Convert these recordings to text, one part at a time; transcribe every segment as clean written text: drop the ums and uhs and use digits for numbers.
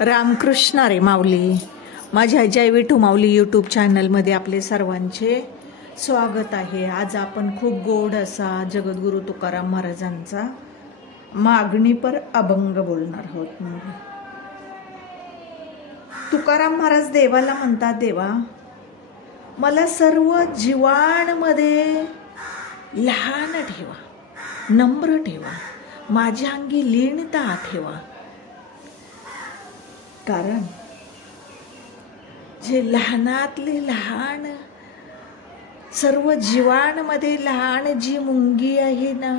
रामकृष्ण रे माऊली. माझ्या जय विठू माऊली यूट्यूब चॅनलमध्ये आपले सर्वांचे स्वागत आहे. आज आपण खूप गोड असा जगद्गुरू तुकाराम महाराजांचा मागणी पर अभंग बोलणार आहोत. तुकाराम महाराज देवाला म्हणतात, देवा मला सर्व जीवांमध्ये लहान ठेवा, नम्र ठेवा, माझ्या अंगी लीनता ठेवा. कारण जे लहानातले लहान, सर्व जीवांमध्ये लहान जी मुंगी आहे ना,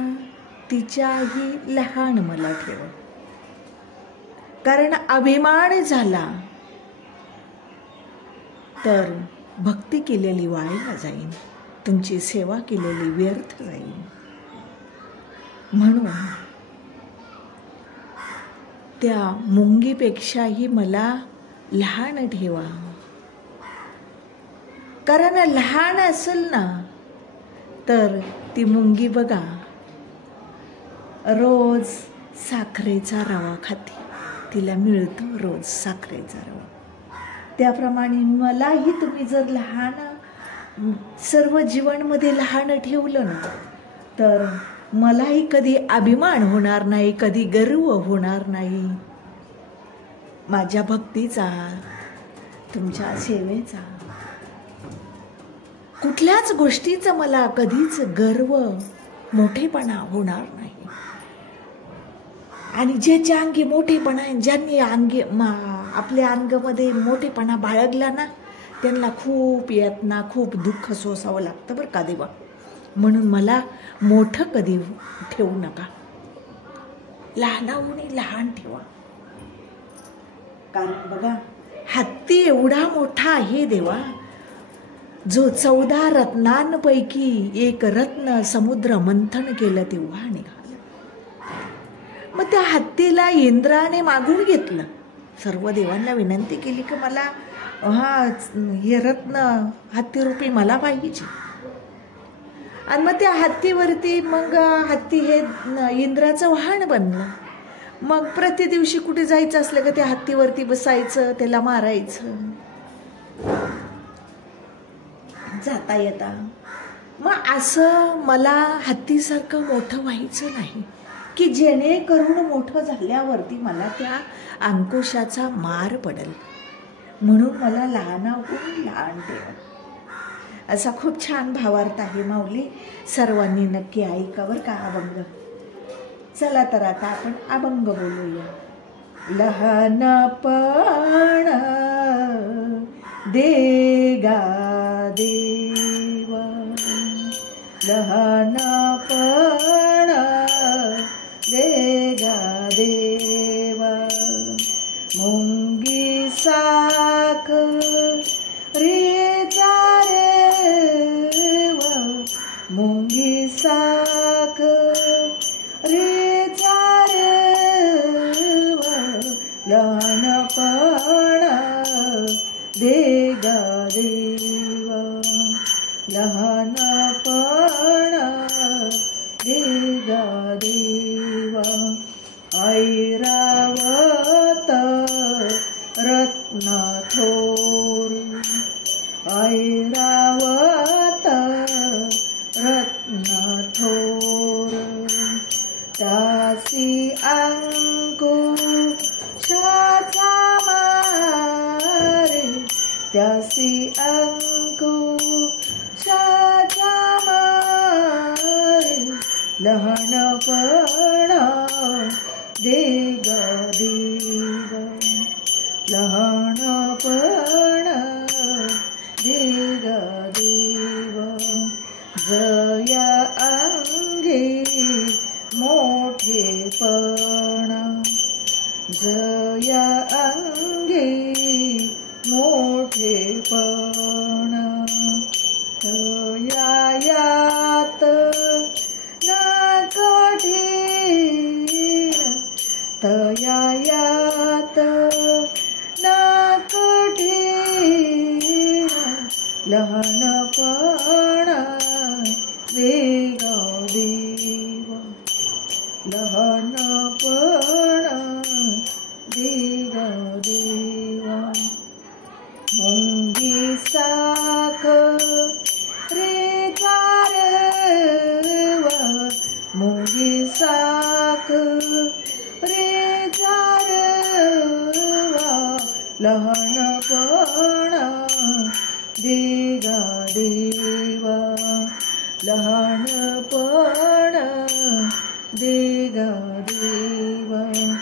तिच्याही लहान मला ठेवा. कारण अभिमान झाला तर भक्ती केलेली वाया जाईल, तुमची सेवा केलेली व्यर्थ जाईल. म्हणून त्या मुंगीपेक्षाही मला लहान ठेवा. कारण लहान असेल ना तर ती मुंगी बघा रोज साखरेचा रवा खाते, तिला मिळतो रोज साखरेचा रवा. त्याप्रमाणे मलाही तुम्ही जर लहान, सर्व जीवनमध्ये लहान ठेवलं ना तर मलाही कधी अभिमान होणार नाही, कधी गर्व होणार नाही माझ्या भक्तीचा, तुमच्या सेवेचा. कुठल्याच गोष्टीचा मला कधीच गर्व, मोठेपणा होणार नाही. आणि ज्याच्या अंगी मोठेपणा आहे, ज्यांनी आपल्या अंगामध्ये मोठेपणा बाळगला ना, त्यांना खूप यातना, खूप दुःख सोसावं लागतं बरं का देवा. म्हणून मला मोठं कधी ठेवू नका, लहानाहून लहान ठेवा. कारण बघा हत्ती एवढा मोठा आहे देवा, जो 14 रत्नांपैकी एक रत्न समुद्र मंथन केलं तेव्हा निघालं. मग त्या हत्तीला इंद्राने मागून घेतलं, सर्व देवांना विनंती केली की मला हे रत्न हत्तीरूपी मला पाहिजे. आणि मग त्या हत्तीवरती मग हत्ती हे इंद्राचं वाहन बनलं. मग प्रति दिवशी कुठे जायचं असलं का त्या हत्तीवरती बसायचं, त्याला मारायचं, जाता येता. मग असं मला हत्तीसारखं मोठं व्हायचं नाही की जेणेकरून मोठं झाल्यावरती मला त्या अंकुशाचा मार पडेल. म्हणून मला लहानाहून लहान ठेवा. असा खूप छान भावार्थ आहे माऊली, सर्वांनी नक्की ऐकावर का अभंग. चला तर आता आपण अभंग बोलूया. लहानपण देगा देवा, लहानपण देगा देवा, मुंगी साख रेचा रेवा, मुंगी साख रेचा रेवा, लहानपण देगा देवा, लहानपण देगा देवा. ऐरावत रत्ना थोर, ऐरावत रत्ना थोर, त्यासी अंकुशाचा मारे, त्यासी अंकुशाचा मारे, लहानपण देगा देवा, लहानपण देगा देवा. जया अंगी मोठेपण, जया अंगी मोठेपण, तयायात ना कठीण, तयायात ना कठीण, लहानपण देगा देवा, लहानपण देगा देवा मुंगी साख रे गारवा मुंगी साख रे गारवा लहानपणा देगा देवा लहानपणा देगा देवा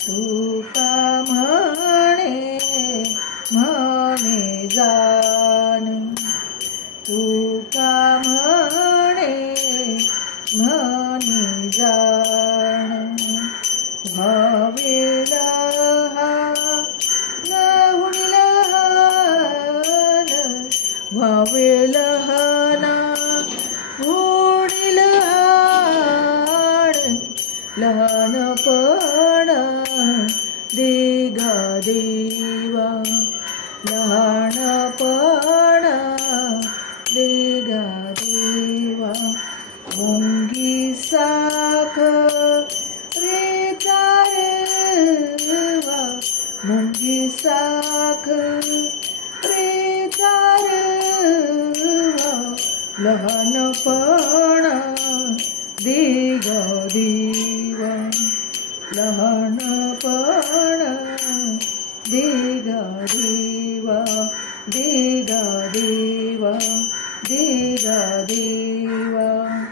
तुका म्हणे म्हणे जान तुका म्हणे म्हणे जाण भावेला भावेलहाना होडील हाड लहानपणा देगा देवा लहानपणा देगा देवा मुंगी साख रे गारवा मुंगी साख रे गारवा लहानपणा देगा देवा लहानपणा देगा देवा देगा देवा देगा देवा.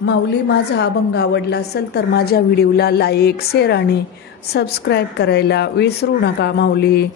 माऊली, माझा अभंग आवडला असेल तर माझ्या व्हिडिओला लाईक शेअर आणि सबस्क्राईब करायला विसरू नका माऊली.